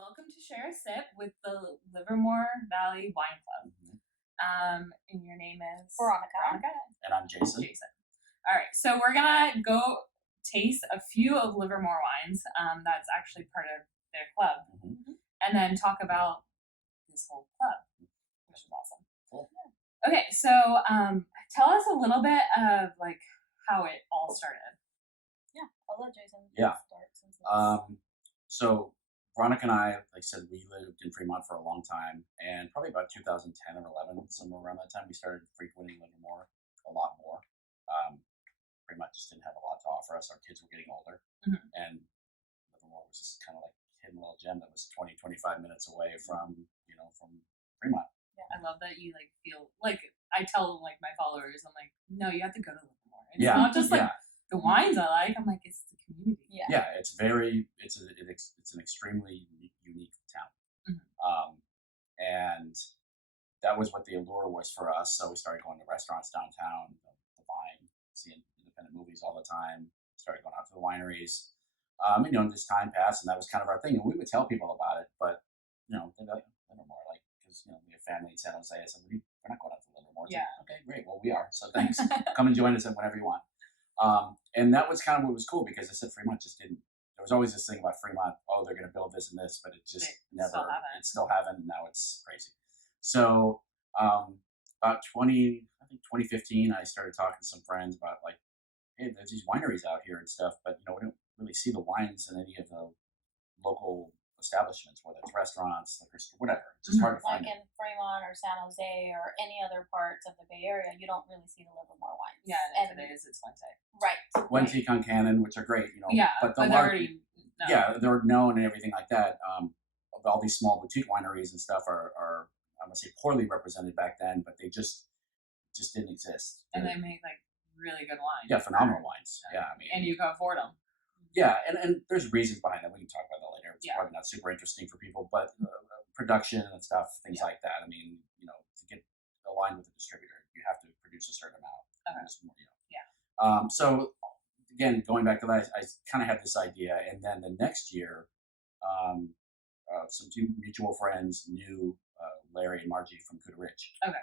welcome to Share a Sip with the Livermore Valley Wine Club. And your name is? Veronica. And I'm Jason. All right, so we're gonna go taste a few of Livermore wines. That's actually part of their club, and then talk about this whole club, which is awesome. Cool. Okay, so tell us a little bit of like how it all started. Yeah, I'll let Jason start since So Veronica and I, like I said, we lived in Fremont for a long time, and probably about 2010 or 11, somewhere around that time, we started frequenting Livermore a lot more. Fremont just didn't have a lot to offer us. Our kids were getting older, and Livermore was just kind of like a hidden little gem that was 20, 25 minutes away from Fremont. Yeah, I love that you like feel like I tell like my followers, I'm like, no, you have to go to Livermore. It's not just like the wines I like. I'm like, it's the community. Yeah, it's an extremely unique town, and that was what the allure was for us. So we started going to restaurants downtown, the Vine, seeing independent movies all the time. Started going out to the wineries. This time passed, and that was kind of our thing. And we would tell people about it, but they'd be like, Livermore, like, because we have family in San Jose. I said, we're not going out to Livermore. It's like, okay, great. Well, we are. So thanks. Come and join us whenever you want. And that was kind of what was cool, because I said Fremont just didn't. There was always this thing about Fremont. Oh, they're going to build this and this, but it just it still haven't. And now it's crazy. So about 2015, I started talking to some friends about like, hey, there's these wineries out here and stuff, but we don't really see the wines in any of the local establishments, whether it's restaurants, liquor store, whatever. It's just hard to find. Like in Fremont or San Jose or any other parts of the Bay Area, you don't really see the Livermore wines. Yeah, and if it is, it's Wente. Right. Wente, Concannon, which are great, but they're already known. Yeah, they're known and everything like that. All these small boutique wineries and stuff are I'm gonna say poorly represented back then, but they just didn't exist. And they make like really good wines. Yeah, phenomenal wines. Yeah, and you can afford them. Yeah, and there's reasons behind that. We can talk about that later. It's probably not super interesting for people, but production and stuff, things like that. To get aligned with the distributor, you have to produce a certain amount. So again, going back to that, I kind of had this idea, and then the next year, some two mutual friends knew Larry and Margie from Kuda Ridge. Okay.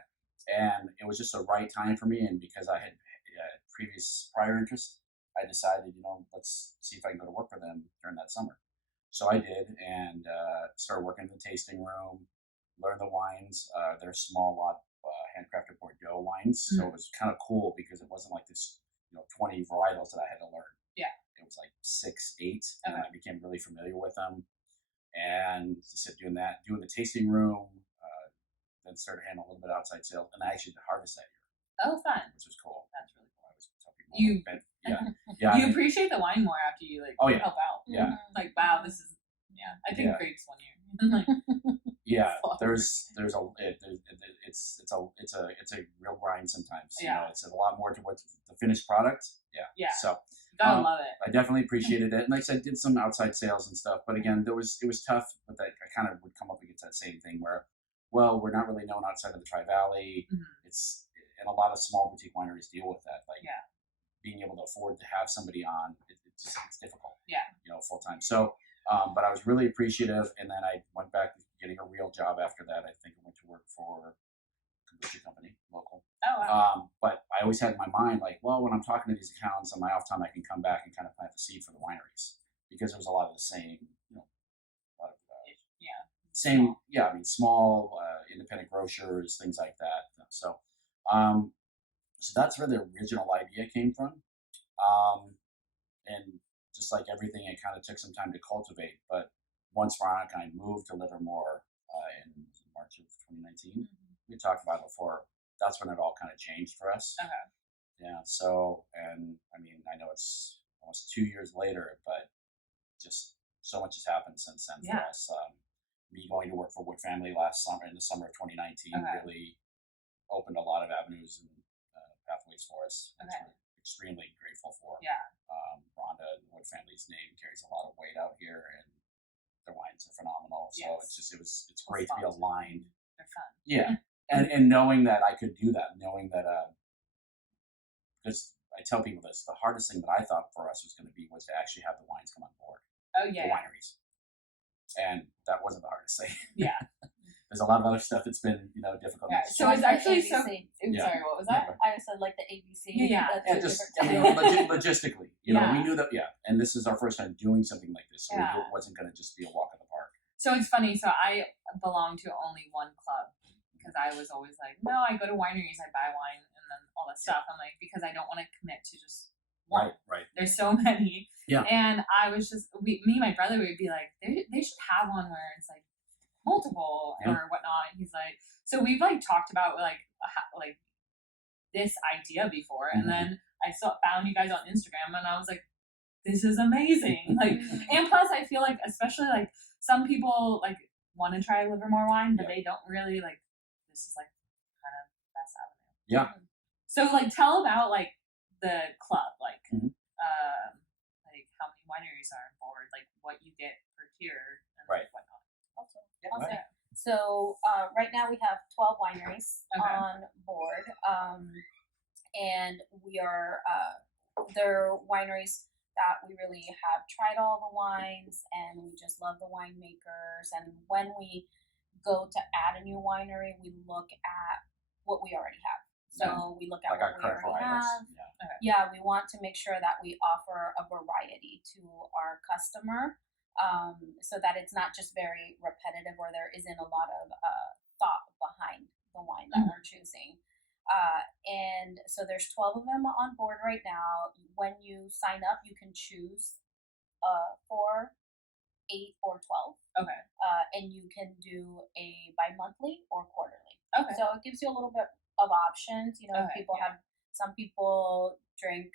And it was just the right time for me, and because I had prior interest, I decided, let's see if I can go to work for them during that summer. So I did, and started working in the tasting room, learned the wines. They're small lot, handcrafted Bordeaux wines. So it was kind of cool because it wasn't like this, 20 varietals that I had to learn. Yeah. It was like 6, 8, and I became really familiar with them. And just doing the tasting room, then started handling a little bit of outside sales, and I actually did harvest that year. Oh, fun! Which was cool. That's really cool. I was telling people, you appreciate the wine more after you help out. Yeah. Like, wow, this is I think grapes one year. There's it's a real grind sometimes. It's a lot more to what the finished product. Yeah. So you gotta love it. I definitely appreciated it, and like I said, did some outside sales and stuff. But again, it was tough. But I kind of would come up against that same thing where, well, we're not really known outside of the Tri-Valley. And a lot of small boutique wineries deal with that. Like being able to afford to have somebody on, it's difficult. Yeah. Full time. So. But I was really appreciative, and then I went back to getting a real job after that. I think I went to work for a kombucha company, local. Oh, wow. But I always had in my mind, like, well, when I'm talking to these accountants on my off time, I can come back and kind of plant the seed for the wineries, because there was a lot of the same, small independent grocers, things like that. So that's where the original idea came from, and just like everything, it kind of took some time to cultivate. But once Veronica and I moved to Livermore in March of 2019, we talked about it before, that's when it all kind of changed for us. Okay. Yeah. So, and I know it's almost 2 years later, but just so much has happened since then for us. Me going to work for Wood Family in the summer of 2019, really opened a lot of avenues and pathways for us. Okay. Which we're extremely grateful for. Yeah. Rhonda and Wood Family's name carries a lot of weight out here, and their wines are phenomenal. So it's great to be aligned. They're fun. Yeah, and knowing that I could do that, knowing that because I tell people this, the hardest thing that I thought for us was to actually have the wines come on board. Oh yeah. The wineries. and that wasn't the hardest thing. Yeah. There's a lot of other stuff that's been, difficult. Yeah, so it's actually so. ABC. Yeah. Sorry, what was that? I said like the ABC. Yeah. That's Yeah, two just different logistically, Yeah. we knew that. Yeah, and this is our first time doing something like this, so Yeah. it wasn't going to just be a walk in the park. So it's funny. So I belong to only one club because I was always like, no, I go to wineries, I buy wine, and then all that stuff. I'm like, because I don't want to commit to just one. Right. There's so many. Yeah. And I was just, me and my brother would be like, they should have one where it's like multiple or whatnot. And he's like, so we've like talked about like this idea before, and then I found you guys on Instagram, and I was like, this is amazing. Like, and plus I feel like, especially like some people like want to try Livermore wine, but they don't really like. This is like kind of the best avenue. Yeah. So like, tell about like the club, like like how many wineries are on board, like what you get per tier, and whatnot. Also. Right. So right now we have 12 wineries Okay. on board, and we are they're wineries that we really have tried all the wines, and we just love the winemakers. And when we go to add a new winery, we look at what we already have. So we look at Like our what we current already varietals. have. Yeah, we want to make sure that we offer a variety to our customer, so that it's not just very repetitive, or there isn't a lot of thought behind the wine that we're choosing. And so there's 12 of them on board right now. When you sign up, you can choose 4, 8, or 12. Okay. And you can do a bi-monthly or quarterly. Okay. So it gives you a little bit of options. Some people drink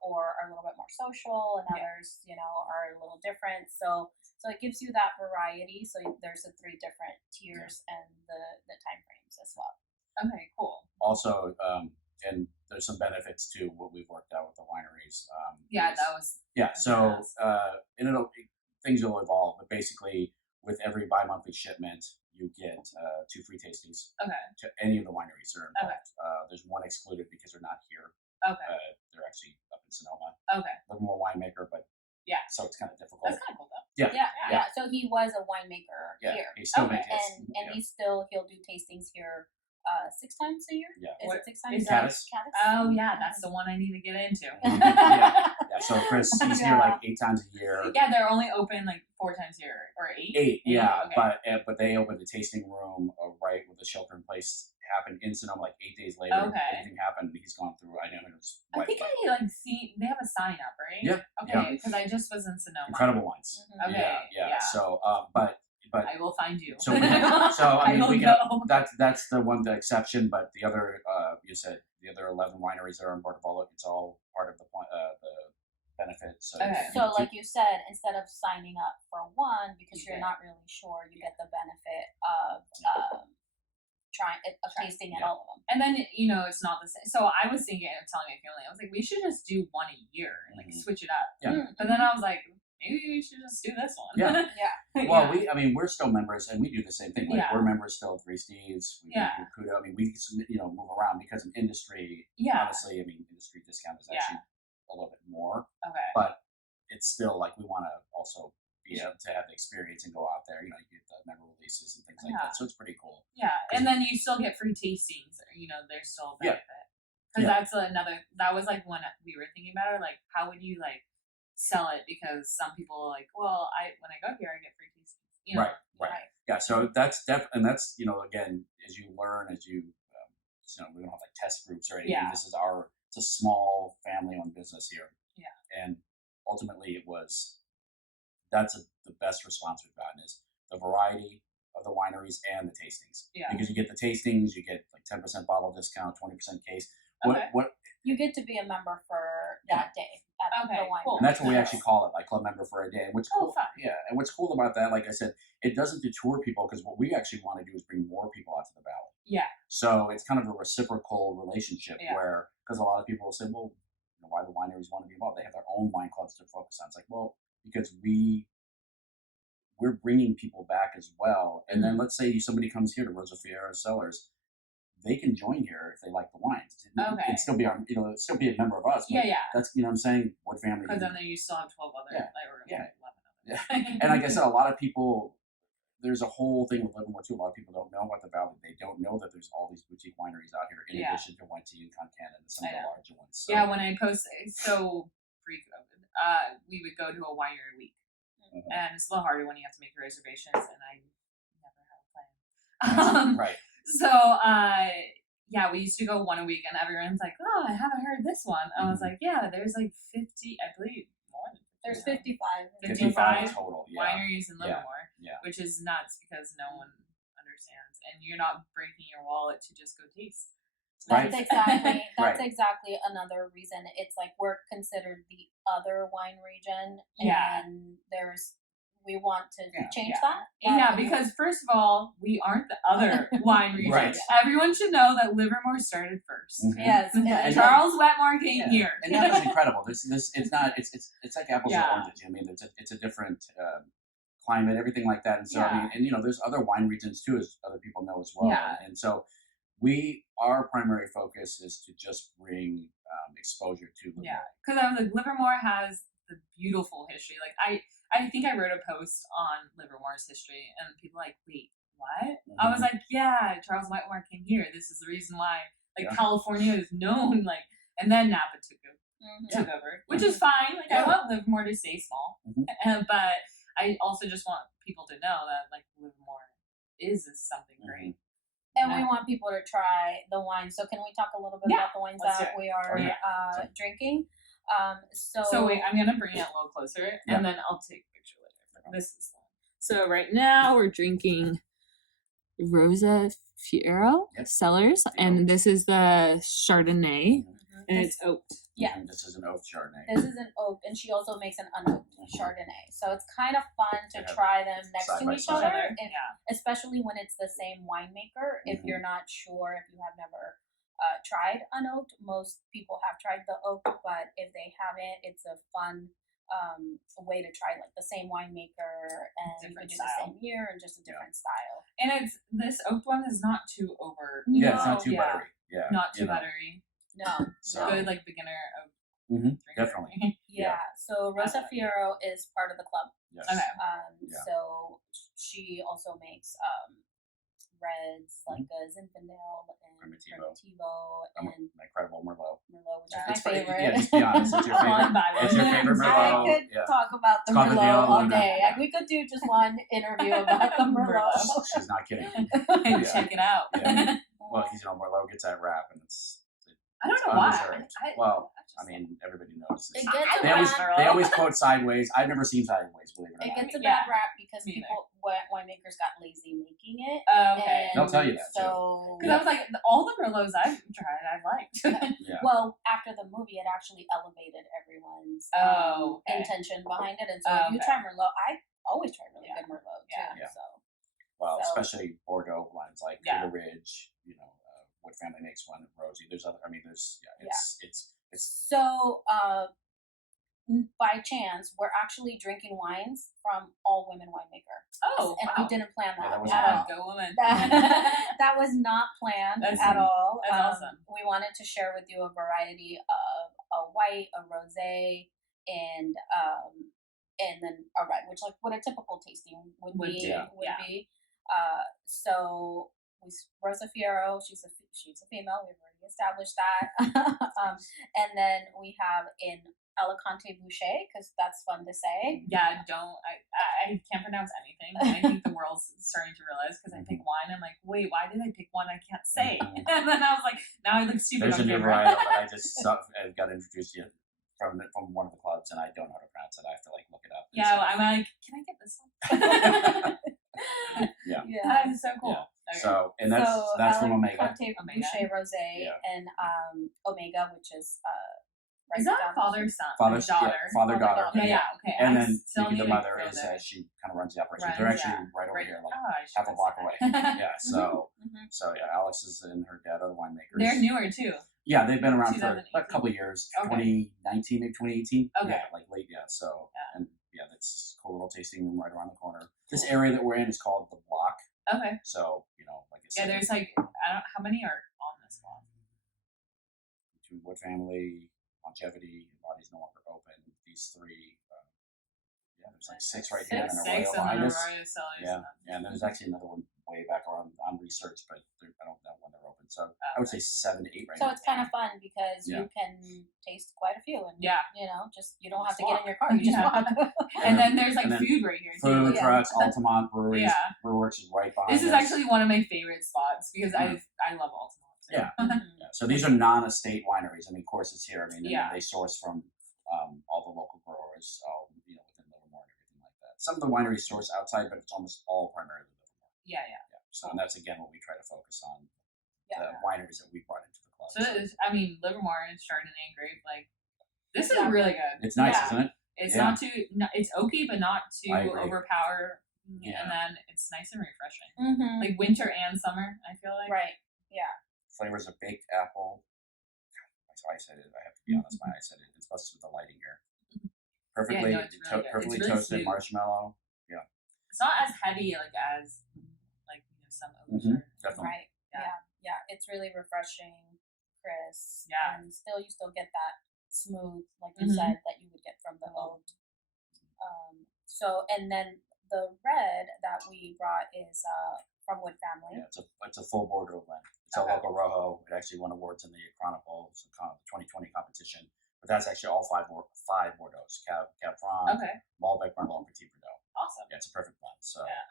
or are a little bit more social, and others, are a little different. So it gives you that variety. So there's the 3 different tiers and the time frames as well. Okay, cool. Also, and there's some benefits to what we've worked out with the wineries. That was. So and things will evolve, but basically with every bi-monthly shipment, you get 2 free tastings to any of the wineries that are involved. There's one excluded because they're not here. Okay. They're actually up in Sonoma. Okay. Livermore winemaker, but so it's kind of difficult. That's kind of cool though. Yeah. So he was a winemaker here. He still makes and he'll do tastings here 6 times a year. Yeah. Is it 6 times? Is Caddis? Oh yeah, that's the one I need to get into. Yeah. So Chris, he's here like 8 times a year. Yeah, they're only open like 4 times a year or 8. 8, yeah. Okay. But they opened the tasting room right with the shelter in place happened in Sonoma like 8 days later. Okay. Everything happened. He's gone through. I know it was. I think I see they have a sign up, right? Yeah. Okay, because I just was in Sonoma. Incredible wines. Okay. Yeah. So, but I will find you. So, I mean, will we go. got that's the exception, but the other, you said the other 11 wineries that are on board of all, it's all part of the benefit. So, So like you said, instead of signing up for one because you're not really sure, you get the benefit of tasting at all of them. And then it's not the same. So I was thinking of telling my family, I was like, we should just do one a year and like switch it up. Yeah. But then I was like, maybe we should just do this one. Yeah. Yeah. Well, we're still members, and we do the same thing. Like we're members still of Three Steves. We do Kudo. I mean, we move around because of industry. Yeah. Honestly, I mean, industry discount is actually a little bit more. Okay. But it's still like we want to also be able to have the experience and go out there. You get the member releases and things like that. So it's pretty cool. Yeah, and then you still get free tastings. There's still a benefit. Because that's that was like when we were thinking about it, like how would you like sell it, because some people are like, well, when I go here I get free tastings. Right. Yeah, so that's that's again, as you learn, as you we don't have like test groups or anything. This is it's a small family-owned business here. Yeah. And ultimately that's the best response we've gotten is the variety of the wineries and the tastings. Yeah. Because you get the tastings, you get like 10% bottle discount, 20% case. Okay. What you get to be a member for that day at the wine. Cool. And that's what we actually call it, like club member for a day. And what's cool, fun. and what's cool about that, like I said, it doesn't detour people, because what we actually want to do is bring more people out to the valley. Yeah. So it's kind of a reciprocal relationship where, because a lot of people will say, well, why the wineries want to be involved? They have their own wine clubs to focus on. It's like, well, because we're bringing people back as well. And then let's say somebody comes here to Rosa Fierro Cellars, they can join here if they like the wines. Okay. And still be still be a member of us. But that's what I'm saying. What family? Because then you still have 12 other. Yeah. Or 11 Yeah. other. And like I said, a lot of people there's a whole thing with Livermore too. A lot of people don't know about the valley. They don't know that there's all these boutique wineries out here in addition to Wente and Concan and some of the larger ones. So, yeah, when I post, so pre-COVID, we would go to a winery week, and it's a little harder when you have to make reservations, and I never had a plan. right. So, yeah, we used to go one a week, and everyone's like, "Oh, I haven't heard this one." I was like, "Yeah, there's like 50, I believe, more than 50. There's 55. 55 total. wineries in Livermore, Yeah. which is nuts because no one understands, and you're not breaking your wallet to just go taste. That's Right. exactly Right. exactly another reason. It's like we're considered the other wine region, Yeah. and we want to change Yeah. that. Yeah, because first of all, we aren't the other wine region. Right. Everyone should know that Livermore started 1st. Mhm. Yes, And Charles Wetmore came here. And that was incredible. This it's not it's like apples and Yeah. oranges. I mean, it's a different climate, everything like that. And so I mean, and there's other wine regions too, as other people know as well. Yeah. And so our primary focus is to just bring exposure to Livermore. Yeah, because I was like, Livermore has the beautiful history. Like I think I wrote a post on Livermore's history, and people were like, wait, what? I was like, yeah, Charles Whitmore came here. This is the reason why. Like California is known, like, and then Napa took over, which is fine. Like I want Livermore to stay small, but I also just want people to know that like Livermore is something great. And we want people to try the wine. So can we talk a little bit about the wines that we are drinking? So wait, I'm gonna bring it a little closer, and then I'll take a picture later. This is so right now we're drinking Rosa Fierro Cellars, and this is the Chardonnay, and it's oaked. Yeah, and this is an oaked Chardonnay. This is an oak, and she also makes an unoaked Chardonnay. So it's kind of fun to try them next to each other, especially when it's the same winemaker. If you're not sure, if you have never tried unoaked, most people have tried the oak, but if they haven't, it's a fun way to try like the same winemaker and you can do the same year and just a different style. And this oaked one is not too over. Yeah, it's not too buttery. Yeah, not too buttery. No, so good like beginner oak. Definitely. Yeah. So Rosa Fierro is part of the club. Yes. Okay. So she also makes reds like a Zinfandel and Primitivo and my incredible Merlot. Which is my favorite. Yeah, just be honest. It's your favorite. It's your favorite Merlot. I could talk about the Merlot all day. We could do just one interview about the Merlot. She's not kidding. Check it out. Yeah. Well, because Merlot gets that rap, and I don't know why. I mean, everybody knows. It gets they always quote sideways. I've never seen sideways, believe it or not. It gets a bad rap because winemakers got lazy making it. Okay. They'll tell you that so, because I was like, all the Merlots I've tried, I've liked. Well, after the movie, it actually elevated everyone's intention behind it. And so if you try Merlot, I always try really good Merlot too. Yeah. Well, especially Bordeaux wines like Cedar Ridge, Wood Family makes one, Rosé. There's other. I mean, it's. So, by chance, we're actually drinking wines from all women winemaker. Oh, and we didn't plan that. Go woman. That was not planned at all. That's awesome. We wanted to share with you a variety of a white, a rosé, and then a red, which like what a typical tasting would be. So Rosa Fierro, she's a female. We've already established that. And then we have in Alicante Bouschet, because that's fun to say. Yeah, I can't pronounce anything. I think the world's starting to realize because I pick wine. I'm like, wait, why did I pick one I can't say? And then I was like, now I look stupid. There's a new variety, but I just I've got to introduce you from one of the clubs, and I don't know how to pronounce it. I have to like look it up. Yeah, I'm like, can I get this one? That is so cool. Yeah. Okay. So that's from Omega. Bouschet Rosé and Omega, which is is that father son? Daughter. Father daughter. Yeah. Okay. And then the mother is she kind of runs the operation. They're actually right over here, like half a block away. Yeah. So Alex is and her dad are the winemakers. They're newer too. Yeah, they've been around for a couple of years. Okay. 2019, maybe 2018. Okay. Yeah, like late. Yeah. So and that's a cool little tasting room right around the corner. This area that we're in is called the Block. Okay. So like I said, there's like how many are on this block? Between Wood Family, Longevity, and Body's No Longer Open. These three. There's like 6 right here and an Six, Arroyo and then behind us. Arroyo Cellars. Yeah, and there's actually another one way back on research, but I don't know when they're open. So I would say 7 to 8 right So now. it's kind of fun because Yeah. you can taste quite a few, and Yeah. you know, just you don't have Just to get in your car, you just Yeah. walk. And then there's like And then food right here Food too. Yeah. trucks, Altamont breweries, Yeah. Brewworks is right behind This is us. actually one of my favorite spots because Mm. I love Altamont. So. Yeah. Mhm. Yeah. So these are non-estate wineries. I mean, of course, it's here. I mean, Yeah. they source from all the local growers, within Livermore and everything like that. Some of the wineries source outside, but it's almost all primarily Livermore. Yeah. Yeah. So and that's again what we try to focus on. Yeah. The wineries that we brought into the club. So I mean, Livermore and Chardonnay grape, like this is Yeah. really good. It's nice, Yeah. isn't it? It's Yeah. not too. It's oaky, but not too I agree. overpower. Yeah. And then it's nice and refreshing, Mhm. like winter and summer. I feel like. Right. Yeah. Flavors of baked apple. I said it. I have to be honest. I said it. It's busted with the lighting here. Perfectly, Yeah, no, it's really good. perfectly It's really toasted smooth. marshmallow. It's not as heavy as some oak Mhm. Chardonnay. Definitely. Right. Yeah. Yeah. Yeah. It's really refreshing, crisp. Yeah. And you still get that smooth, like you Mhm. said, that you would get from the oat. So and then the red that we brought is from Wood Family. Yeah, it's a full Bordeaux blend. It's a Okay. Loco Rojo. It actually won awards in the Chronicle 2020 competition. But that's actually all five Bordeaux: Cab Franc, Okay. Malbec, Merlot, and Petit Verdot. Awesome. Yeah, it's a perfect blend. So Yeah.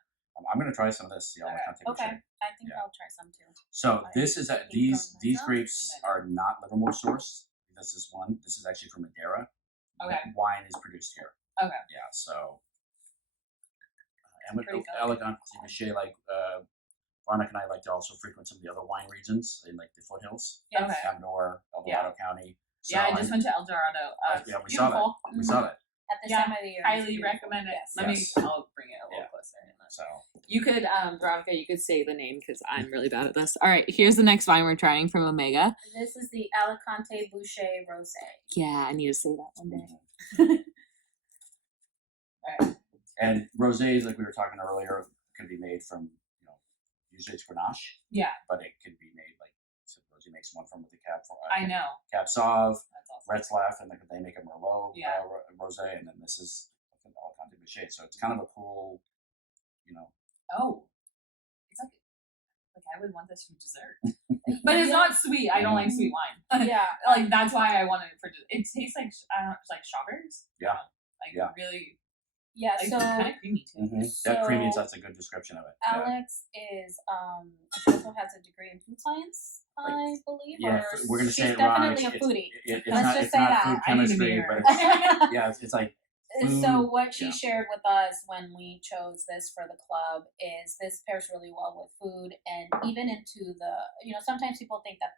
I'm going to try some of this. The Alicante Okay. Bouschet. I think Yeah. I'll try some too. So I this is think these from grapes Madeira. are not Livermore sourced. This is one. This is actually from Madeira. Okay. Wine is produced here. Okay. Yeah. So and with Pretty good. Alicante Bouschet, like Veronica and I like to also frequent some of the other wine regions in like the foothills, Yes. Okay. Abnor, El Dorado County. So Yeah, I just went to El Dorado. yeah, we saw that. Beautiful. We saw that. At this Yeah, time of the year. it's Highly beautiful. recommend it. Yes. Let me. Yes. I'll bring it a little Yeah. closer. So You could, Veronica, you could say the name because I'm really bad at this. All right, here's the next wine we're trying from Omega. This is the Alicante Bouschet Rosé. Yeah, I need to say that one day. and rosés, like we were talking earlier, can be made from usually it's Grenache, Yeah, but it can be made like so Rosie makes one from with the I know. Cab Sauv, That's awesome. Retzlaff, and they make a Merlot Yeah. rosé, and then this is an Alicante Bouschet. So it's kind of a cool, Oh, it's like I would want this for dessert, but it's not sweet. I don't like sweet wine. Yeah. Like that's why I wanted it for. It tastes like I don't know, it's like strawberries. Yeah. Like Yeah. really, Yeah. like So kind of creamy too. that creamy. So- That's a good description of it. Yeah. Alex is she also has a degree in food science, I believe. Yeah, or we're gonna say she's it wrong. definitely a foodie. It's Let's not, just it's say not that. food I need to chemistry, meet her. but it's like So food, what she yeah. shared with us when we chose this for the club is this pairs really well with food, and even into the sometimes people think that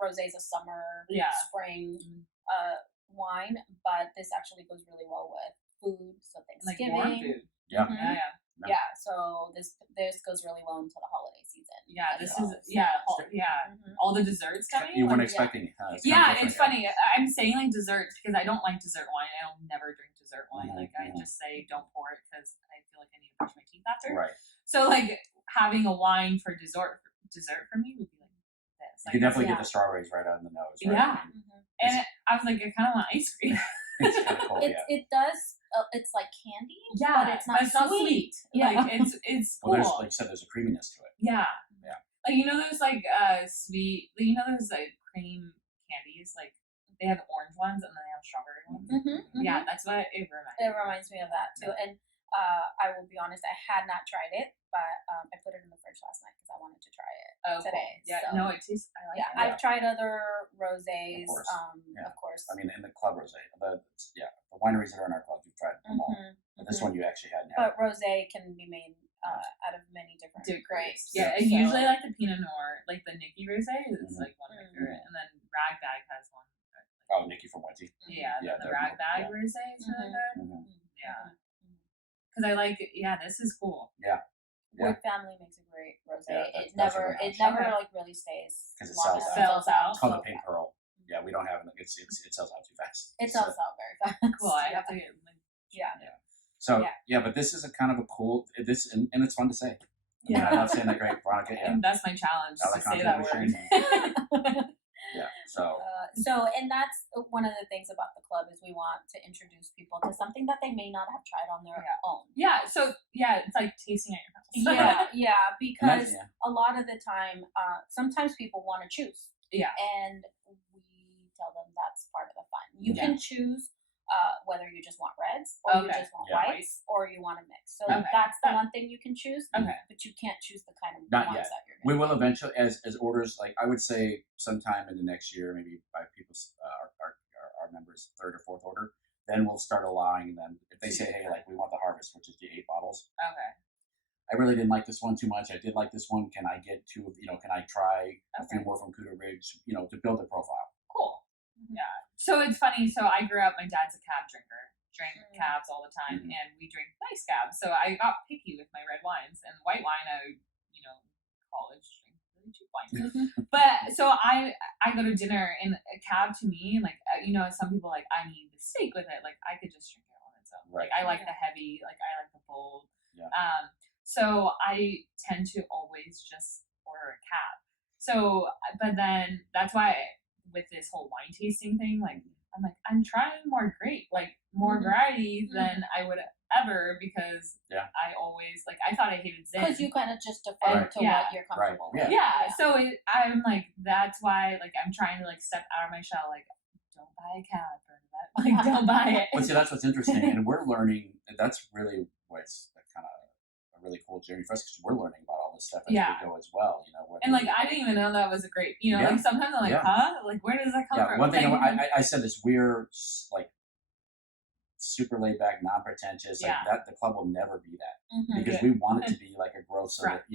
rosé is a summer, Yeah. spring wine, but this actually goes really well with food. So Like Thanksgiving, warm food. Yeah. Mhm. Yeah, yeah. Yeah, so this goes really well into the holiday season. Yeah, as this well. is yeah. Mhm. All the desserts coming. You weren't like, expecting it. Huh? It's Yeah, kinda it's different, funny. I'm saying like desserts because I don't like dessert wine. I don't never drink dessert wine. Mhm, Like I mhm. just say don't pour it because I feel like I need to brush my teeth after. Right. So like having a wine for dessert for me would be like this. You Like, can definitely yeah. get the strawberries right out in the nose. Right? Yeah. I mean, Mhm. and I was like, I kind of want ice cream. it's kind of cool. It does. It's like candy, Yeah, but it's not sweet. Yeah. Like it's cool. Well, there's like you said, there's a creaminess to it. Yeah. Yeah. Like those like sweet. Those like cream candies. Like they have orange ones and then they have strawberry ones. Mm-hmm, Yeah, that's what it reminds It me. reminds me of that too. And I will be honest, I had not tried it, but I put it in the fridge last night because I wanted to try it. Oh, cool. today, Yeah, so- no, it tastes. I like Yeah, it. I've tried other rosés, Of course. Yeah. of course. I mean, in the club rosé, the wineries that are in our club, you've tried them all. Mhm, But this mhm. one you actually hadn't had. But rosé can be made out of many different Different grapes. Yeah, so- and usually like the Pinot Noir, like the Nikki Rosé is Mhm. like one of my Mhm. favorite, and then Ragbag has one. Oh, Nikki from Wenty. Yeah, Yeah, the they're- Ragbag yeah. Rosé is really good. Mhm. Yeah, because I like. Yeah, this is cool. Yeah. Wood Family makes a great rosé. Yeah, it that's a never Grenache. never Okay. like really stays 'Cause it long sells enough. out. Sells out. It's called so the Pink fast. Pearl. Yeah, we don't have it. It sells out too fast. It So- sells out very fast. Cool. I yeah. have to get. Like, Yeah. So Yeah. but this is a kind of a cool and it's fun to say. Yeah. I'm not saying that great, Veronica. Yeah. And that's my challenge to Alicante say that Bouschet. word. Yeah. So And that's one of the things about the club is we want to introduce people to something that they may not have tried on their own. Yeah. So it's like tasting at your house. Because a lot of the time, sometimes people want to choose. Yeah. And we tell them that's part of the fun. You can choose whether you just want reds or you just want whites or you want a mix. So that's the one thing you can choose. Okay. But you can't choose the kind of Not wines yet. that you're We going will eventually, as orders, like I would say sometime in the next year, maybe by people's our members' third or fourth order, then we'll start allowing them if they say, hey, like we want the harvest, which is the 8 bottles. Okay. I really didn't like this one too much. I did like this one. Can I get 2 of, can I try a few more from Cooter Ridge, to build a profile? Cool. Yeah. So it's funny. So I grew up, my dad's a cab drinker, drank cabs all the time, and we drink nice cabs. So I got picky with my red wines and white wine. I, college drink really cheap wine. But so I go to dinner and a cab to me, like, some people like, I need the steak with it. Like I could just drink it on its own. Right. Like I like the heavy, like I like the bold. Yeah. So I tend to always just order a cab. So, but then that's why with this whole wine tasting thing, like, I'm trying more more variety than I would ever because I always, I thought I hated Zin. Because you kind of just defer to what you're comfortable with. Yeah. So I'm like, that's why, I'm trying to, step out of my shell, don't buy a cab or that. Don't buy it. Well, see, that's what's interesting. And we're learning, that's really what's kind of a really cool journey for us because we're learning about all this stuff as we go as well. And I didn't even know that was a great, sometimes I'm like, huh? Where does that come from? One thing I said this, we're super laid back, non-pretentious. That the club will never be that because we want it to be like a growth so that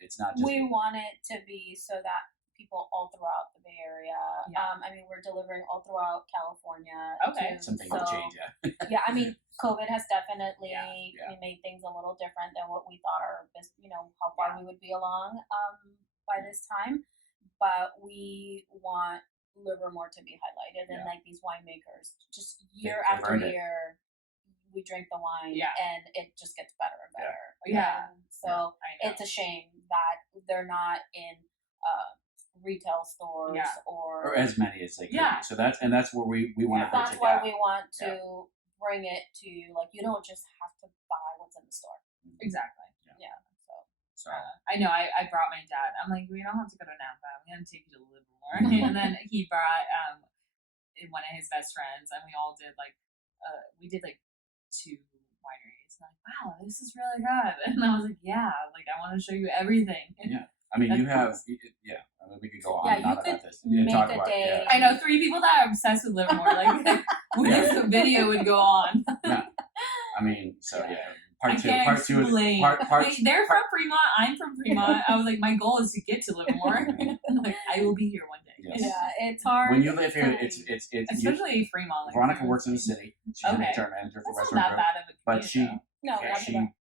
it's not just. We want it to be so that people all throughout the Bay Area. We're delivering all throughout California. Okay. Some things have changed, COVID has definitely made things a little different than what we thought how far we would be along by this time. But we want Livermore to be highlighted and these winemakers just year after year we drink the wine and it just gets better and better. So it's a shame that they're not in retail stores or as many as they can. So that's where we want to bridge that's why we want to bring it to you don't just have to buy what's in the store. Exactly. So I know I brought my dad. I'm like, we don't have to go to Napa. I'm gonna take you to Livermore. And then he brought one of his best friends, and we all did we did 2 wineries. And I'm like, wow, this is really good. And I was like, I want to show you everything. Yeah. You have, we could go on and on about this. Make talk a about, day. I know 3 people that are obsessed with Livermore. This video would go on. Part two. They're from Fremont. I'm from Fremont. I was like, my goal is to get to Livermore. I will be here one day. Yes. Yeah, it's hard. When you live here, it's especially Fremont. Veronica works in the city. She's an HR manager for Western Europe. Bad of a but she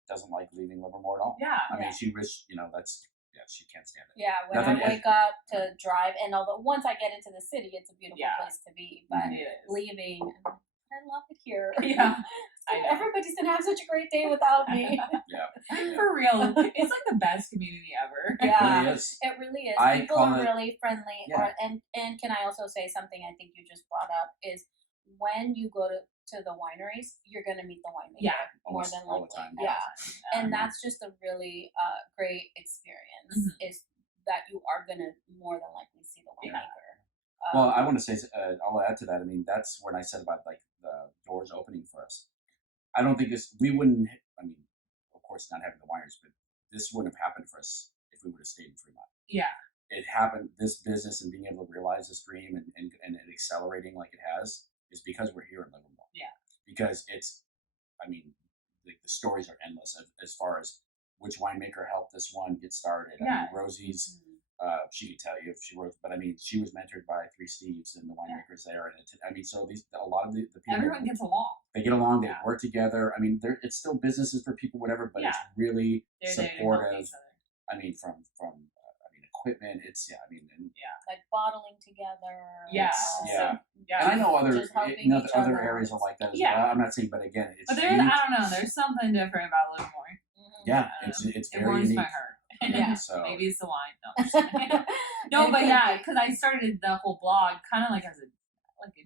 doesn't like leaving Livermore at all. Yeah. She wish she can't stand it. Yeah, when I wake up to drive, and although once I get into the city, it's a beautiful place to be. But leaving, I love it here. Yeah. Everybody's gonna have such a great day without me. For real. It's the best community ever. Yeah, it really is. People are really friendly. And can I also say something I think you just brought up is when you go to the wineries, you're gonna meet the winemaker more than likely. All the time. And that's just a really great experience is that you are gonna more than likely see the winemaker. Well, I want to say, I'll add to that. That's when I said about the doors opening for us. I don't think we wouldn't, of course not having the wineries, but this wouldn't have happened for us if we would have stayed in Fremont. Yeah. It happened, this business and being able to realize this dream and it accelerating like it has is because we're here in Livermore. Yeah. Because it's, the stories are endless as far as which winemaker helped this one get started. Rosie's, she could tell you if she wrote, but she was mentored by 3 Steves and the winemakers there. And so a lot of the people. Everyone gets along. They get along, they work together. It's still businesses for people, whatever, but it's really supportive. From equipment, it's like bottling together. And I know other areas are like that as well. I'm not saying, but again, it's. But I don't know. There's something different about Livermore. Yeah, it's very warms unique. my heart. Yeah. So Maybe it's the wine. No, I'm just kidding. No, but yeah, because I started the whole blog kind of like as a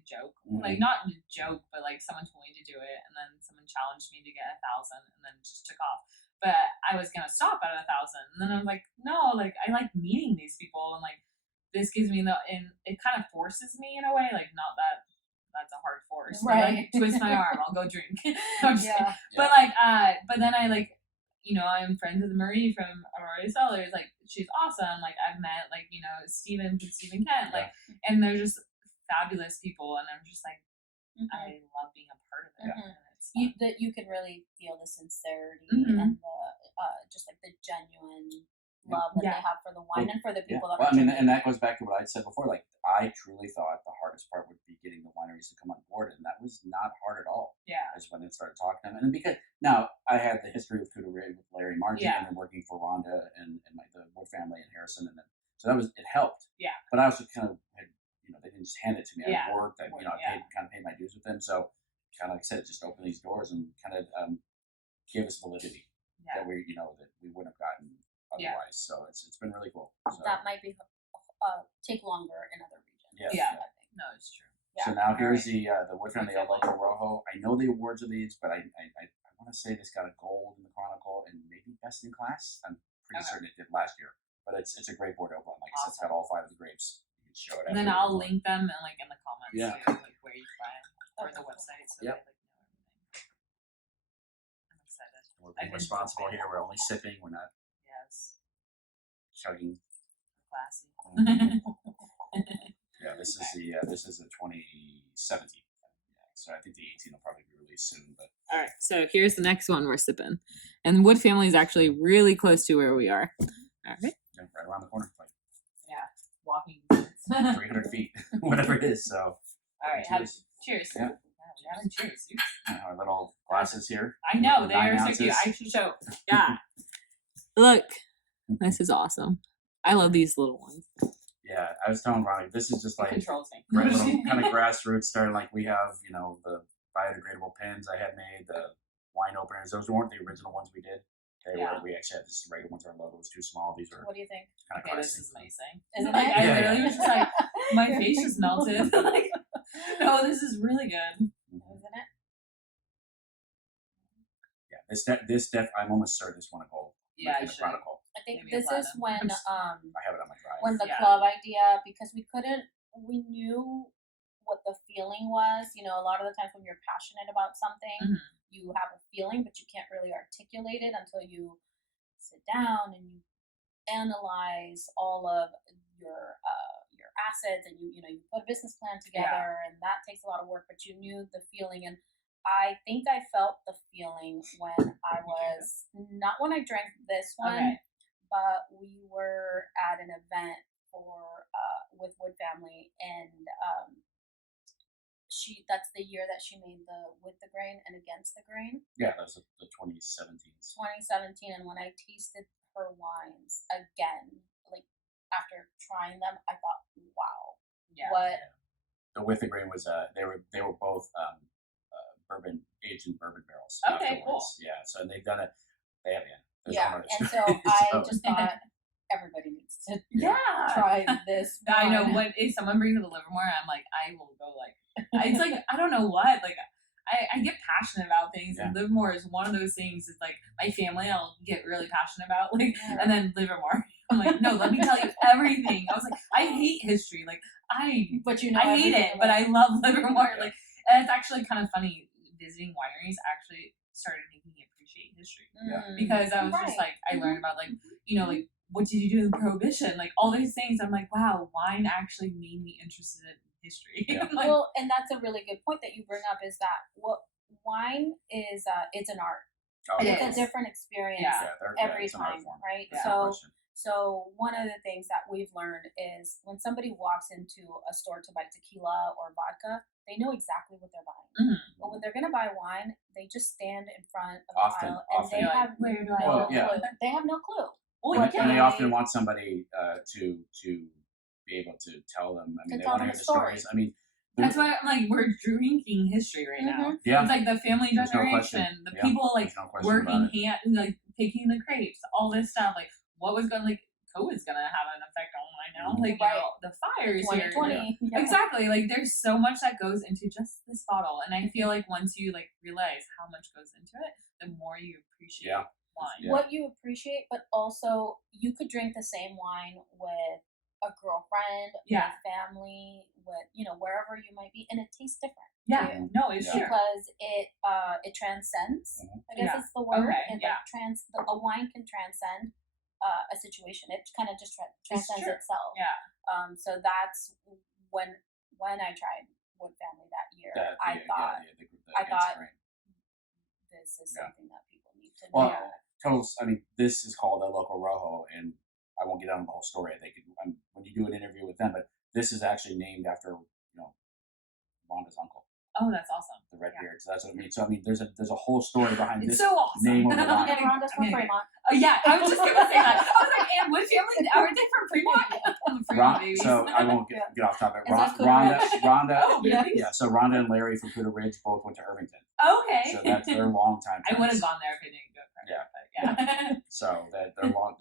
joke, like not a joke, but like someone told me to do it, and then someone challenged me to get 1,000, and then it just took off. But I was gonna stop at 1,000, and then I'm like, no, like I like meeting these people, and like this gives me and it kind of forces me in a way, like not that that's a hard force, Right? Like twist my arm, I'll go drink. No, I'm just kidding. Yeah. But like, but then I like. I'm friends with Marie from Aurora Cellars. Like, she's awesome. Like, I've met, like, Steven from Stephen Kent. Like, and they're just fabulous people. And I'm just like, I love being a part of it. Mhm. And it's fun. You can really feel the sincerity Mhm. and the just like the genuine love that Yeah. they have for the wine and for the people that Well, are I mean, drinking. and that goes back to what I'd said before. Like, I truly thought the hardest part would be getting the wineries to come on board, and that was not hard at all. Yeah. I just went and started talking to them, and because now I had the history of Couturier with Larry Margie, Yeah. and then working for Rhonda and like the Wood family and Harrison, and then so it helped. Yeah. But I also kind of had, they didn't just hand it to me. Yeah. I worked, I Yeah. paid my dues with them, so kind of like I said, it just opened these doors and kind of gave us validity Yeah. that we wouldn't have gotten Yeah. otherwise. So it's been really cool. So. That might be take longer in other regions. Yes. Yeah. I think. No, it's true. So Yeah. now here's the Wood family, Wood Loco, Rojo. I know the awards of these, but I want to say this got a gold in the Chronicle and maybe best in class. I'm pretty Okay. certain it did last year. But it's a great Bordeaux blend. Like I said, it's got all 5 of the grapes. You can show it. And then I'll link them and like in the comments Yeah. too, like where you buy it or the website, so Yep. they like know everything. I'm excited. We're I've being been responsible hoping. here. We're only sipping. We're not Yes. chugging. Classy. Yeah, this is the 2017. Yeah, so I think the 18 will probably be released soon. But All right, so here's the next one we're sipping, and Wood family is actually really close to where we are. All right. yeah, right around the corner, like Walking. 300 feet, whatever it is. So All right. Cheers. Yeah. We're having cheers. our little glasses here. I know with they are 9 so cute. ounces. I should show. Yeah. Look, this is awesome. I love these little ones. Yeah, I was telling Ronnie, this is just like Controls me. little kind of grassroots starting. Like we have, the biodegradable pins I had made, the wine openers. Those weren't the original ones we did. We actually had this regular ones. Our logo was too small. These are What do you think? kind of Okay, classic. this is amazing. Isn't Like, it? I Yeah, literally yeah. was just like, my face just melted. Like, no, this is really good. Mhm. Isn't it? Yeah, I'm almost certain this won a gold. Yeah, in I the should. Chronicle. I think Maybe a this is when platinum. I have it on my drive. when the Yeah. club idea, because we knew what the feeling was. A lot of the times when you're passionate about something, Mhm. you have a feeling, but you can't really articulate it until you sit down and you analyze all of your assets, and you put a business plan together, and that takes a lot of work. But you knew the feeling, and I think I felt the feeling when I was not when I drank this one. Okay. But we were at an event with Wood family, and that's the year that she made the With the Grain and Against the Grain, Yeah, that was the 2017. 2017. And when I tasted her wines again, like after trying them, I thought, wow, Yeah. what The With the Grain was they were both bourbon aged in bourbon barrels. Okay, cool. afterwards. Yeah, so they've done it. They have there's yeah. owners. And so I just thought everybody needs to Yeah. try this. I know wine. if someone brings it to Livermore, I'm like, I will go it's like, I don't know what, like, I get passionate about things, and Livermore is one of those things. It's like my family, I'll get really passionate about, like, and then Livermore, I'm like, no, let me tell you everything. I was like, I hate history, like, I hate everything it, but about I love Livermore, like, and it's actually kind of funny. Visiting wineries actually started making me appreciate history because I was just like, I learned about like, like, what did you do in Prohibition, like all these things. I'm like, wow, wine actually made me interested in history. Yeah. Like, Well, and that's a really good point that you bring up, is that what wine is, it's an art. Oh, And It it's is. a different experience every it's an art time, form. right? Yeah. No question. So one of the things that we've learned is when somebody walks into a store to buy tequila or vodka, they know exactly what they're buying. Mhm. But when they're gonna buy wine, they just stand in front of Often- the aisle and often. they Like, have where do I no Well, yeah. clue. They have no clue. well, What yeah. And they they- often want somebody to be able to tell them. I mean, they tell want to them hear a the story. stories. I mean, That's why I'm like, we're drinking history right now. yeah, It's like the family There's no question. generation, the Yeah. people like there's no question about working it. hand, like picking the grapes, all this stuff. Like what was going like COVID's gonna have an effect on wine now. Mhm. Like you know, the fires here. 2020. Yeah. Exactly. Like there's so much that goes into just this bottle, and I feel like once you like realize how much goes into it, the more you appreciate wine. Yeah. What you appreciate, but also you could drink the same wine with a girlfriend, with family, with wherever you might be, and it tastes different. Yeah. too, No, it's true. because it transcends. I guess is the word. Okay, It a wine can transcend a situation. It kind of just transcends true. itself. Yeah. So that's when I tried Wood Family that year. I thought this is something that people need to know. Well, I mean, this is called a Loco Rojo, and I won't get on the whole story. I think when you do an interview with them, but this is actually named after Rhonda's uncle. Oh, that's awesome. The red beard. So that's what I mean. So I mean, there's a whole story behind It's this so awesome. name of the wine. And Rhonda's from Fremont. Oh yeah, I was just gonna say that. I was like, and Wood Family, are they from Fremont? Fremont babies. So I won't get off topic. Is that Rhonda. Oh, really? Yeah. So Rhonda and Larry from Kuta Ridge both went to Irvington. Okay. So that's their longtime I would have friends. gone there if I didn't go. Yeah. Yeah. So that they're long.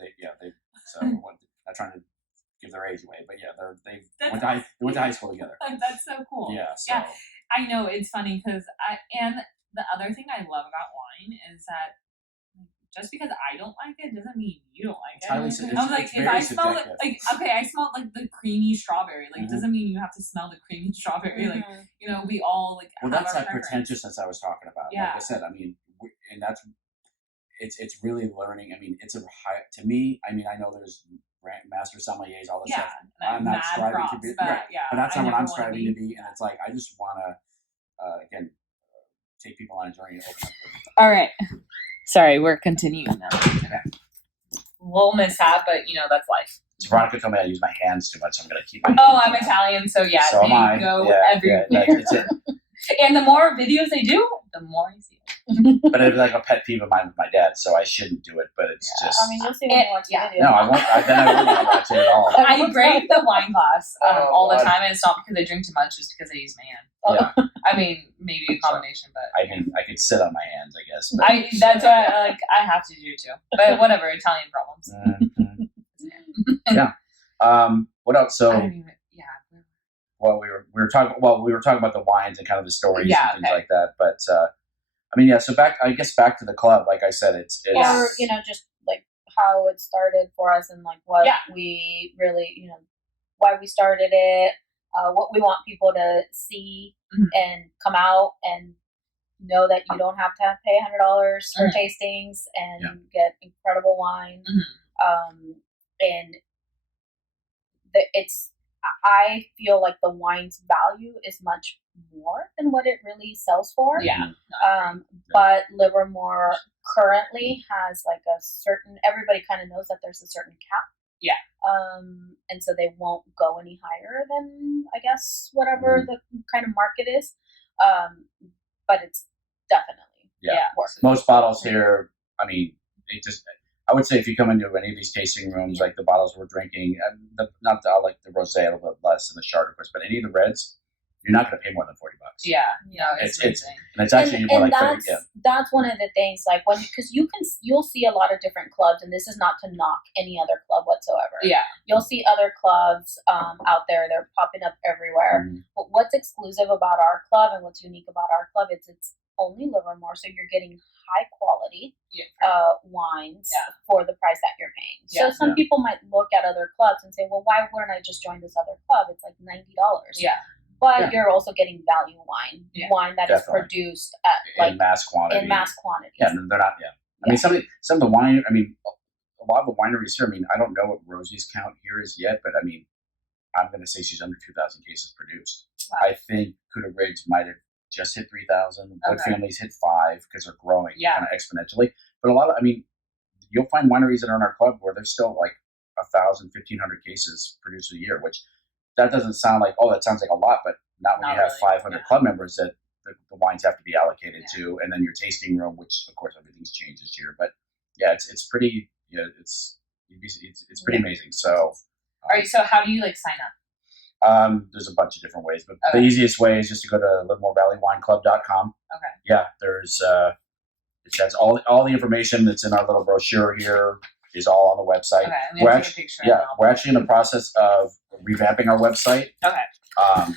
So not trying to give their age away, but yeah, they went to high school together. That's so cool. Yeah. So. Yeah. I know it's funny because and the other thing I love about wine is that just because I don't like it doesn't mean you don't like it. I'm like, if I smell it, like, okay, I smell like the creamy strawberry. Like, doesn't mean you have to smell the creamy strawberry. Like, we all like. Well, have that's our that pretentiousness I was talking about. Yeah. Like I said, I mean, and that's it's really learning. I mean, it's a high to me. I mean, I know there's master sommeliers, all this stuff. I'm not striving to be, but that's not what I'm striving to be. And it's like I just want to again take people on a journey. All right. Sorry, we're continuing now. Okay. Little mishap, but that's life. So Veronica told me I use my hands too much, so I'm going to keep my I'm Italian, so yeah, so they go everywhere. That's it. And the more videos they do, the more I see it. But it's like a pet peeve of mine with my dad, so I shouldn't do it. But it's just. I mean, you'll see when you watch the video. No, I won't. Then I won't watch it at all. I break the wine glass all the time, and it's not because I drink too much; it's because I use my hand. Yeah. I mean, maybe a combination, but I mean, I could sit on my hands, I guess. That's what I have to do too. But whatever, Italian problems. Mm-hmm. Yeah. What else? So. Well, we were talking about the wines and kind of the stories and things like that. But I mean, so back to the club. Like I said, it's or just like how it started for us and like what we really why we started it, what we want people to see and come out and know that you don't have to pay $100 for tastings and get incredible wine. And I feel like the wine's value is much more than what it really sells for. Yeah. But Livermore currently has like a certain, everybody kind of knows that there's a certain cap. Yeah. And so they won't go any higher than, I guess, whatever the kind of market is. But it's definitely worth it. Most bottles here, I mean, I would say if you come into any of these tasting rooms, like the bottles we're drinking, not like the Rosé a little bit less than the Chard, of course, but any of the reds, you're not going to pay more than $40. Yeah, it's and it's actually more like 30. Yeah. That's one of the things, like because you'll see a lot of different clubs, and this is not to knock any other club whatsoever. Yeah, you'll see other clubs out there; they're popping up everywhere. But what's exclusive about our club and what's unique about our club is it's only Livermore, so you're getting high quality wines for the price that you're paying. So some people might look at other clubs and say, well, why wouldn't I just join this other club? It's like $90. Yeah. But you're also getting value wine that is produced at in mass quantity. Yeah, they're not. Yeah, I mean, some of the wine. I mean, a lot of the wineries here. I mean, I don't know what Rosie's count here is yet, but I mean, I'm going to say she's under 2,000 cases produced. Wow. I think Kuta Ridge might have just hit 3,000. Wood Family's hit 5 because they're growing kind of exponentially. But a lot of, I mean, you'll find wineries that are in our club where there's still like 1,000, 1,500 cases produced a year, which that doesn't sound like, that sounds like a lot, but not when you have 500 club members that the wines have to be allocated to, and then your tasting room, which of course everything's changed this year. But yeah, it's pretty, it's pretty amazing. So, all right. So how do you sign up? There's a bunch of different ways, but the easiest way is just to go to LivermoreValleyWineClub.com. Okay. Yeah, there's it has all the information that's in our little brochure here. is all on the website. Okay, I'm We're gonna take a actually, picture. yeah, we're actually in the process of revamping our website. Okay.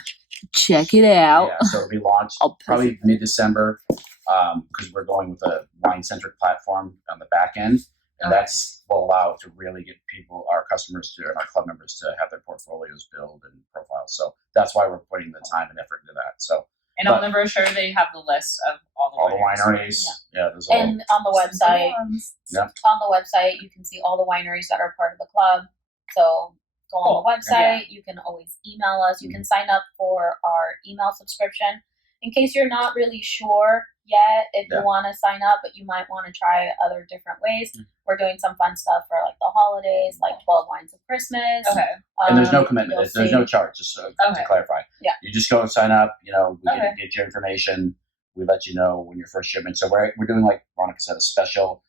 Check it out. Yeah, so it'll be launched I'll post probably it. mid-December because we're going with a wine-centric platform on the back end, and Okay. that's will allow to really get people, our customers to, and our club members to have their portfolios build and profiles. So that's why we're putting the time and effort into that. So And on the brochure, they have the list of all all the wineries, yeah, there's all. And on the website, on the website, you can see all the wineries that are part of the club. So go on the website. You can always email us. You can sign up for our email subscription in case you're not really sure yet if you want to sign up, but you might want to try other different ways. We're doing some fun stuff for like the holidays, like 12 wines of Christmas. Okay. And there's no commitment. There's no charge. Just to clarify. Yeah. You just go and sign up. You know, we get your information. We let you know when your first shipment. So we're doing, like Veronica said, a special,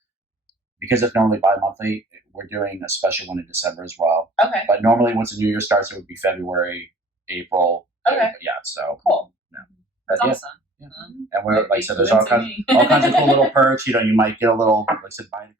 because it's normally bi-monthly. We're doing a special one in December as well. Okay. But normally, once the new year starts, it would be February, April. Okay. Yeah. So Cool. Yeah. That's awesome. Yeah. And we're, like I said, there's all kinds of cool little perks. You know, you might get a little, like I said, buy an